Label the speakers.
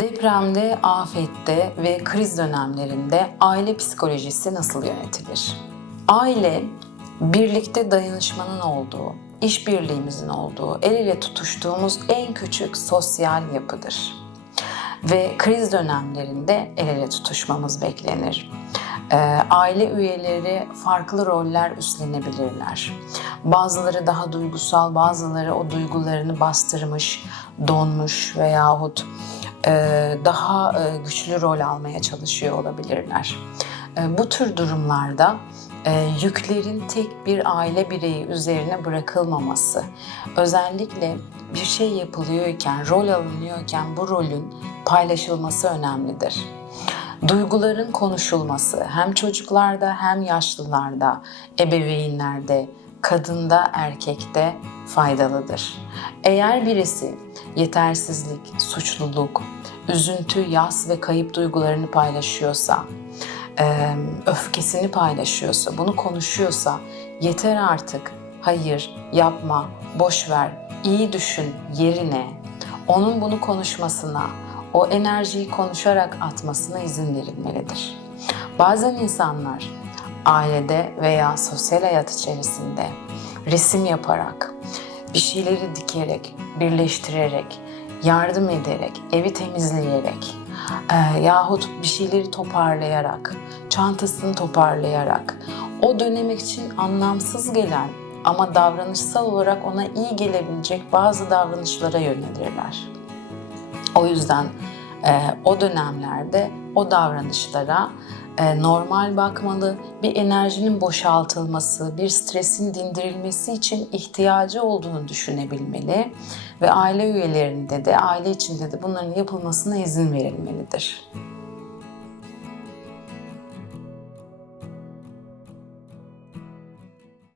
Speaker 1: Depremde, afette ve kriz dönemlerinde aile psikolojisi nasıl yönetilir? Aile, birlikte dayanışmanın olduğu, işbirliğimizin olduğu, el ele tutuştuğumuz en küçük sosyal yapıdır. Ve kriz dönemlerinde el ele tutuşmamız beklenir. Ee, aile üyeleri farklı roller üstlenebilirler. Bazıları daha duygusal, bazıları o duygularını bastırmış, donmuş veyahut daha e, güçlü rol almaya çalışıyor olabilirler. E, Bu tür durumlarda e, yüklerin tek bir aile bireyi üzerine bırakılmaması, özellikle bir şey yapılıyorken, rol alınıyorken bu rolün paylaşılması önemlidir. Duyguların konuşulması hem çocuklarda hem yaşlılarda, ebeveynlerde, kadında, erkekte faydalıdır. Eğer birisi yetersizlik, suçluluk, üzüntü, yas ve kayıp duygularını paylaşıyorsa, e, öfkesini paylaşıyorsa, bunu konuşuyorsa yeter artık, hayır, yapma, boş ver, iyi düşün yerine onun bunu konuşmasına, o enerjiyi konuşarak atmasına izin verilmelidir. Bazen insanlar ailede veya sosyal hayat içerisinde resim yaparak, bir şeyleri dikerek, birleştirerek, yardım ederek, evi temizleyerek e, yahut bir şeyleri toparlayarak, çantasını toparlayarak o dönem için anlamsız gelen ama davranışsal olarak ona iyi gelebilecek bazı davranışlara yönelirler. O yüzden e, o dönemlerde o davranışlara normal bakmalı, bir enerjinin boşaltılması, bir stresin dindirilmesi için ihtiyacı olduğunu düşünebilmeli ve aile üyelerinde de, aile içinde de bunların yapılmasına izin verilmelidir.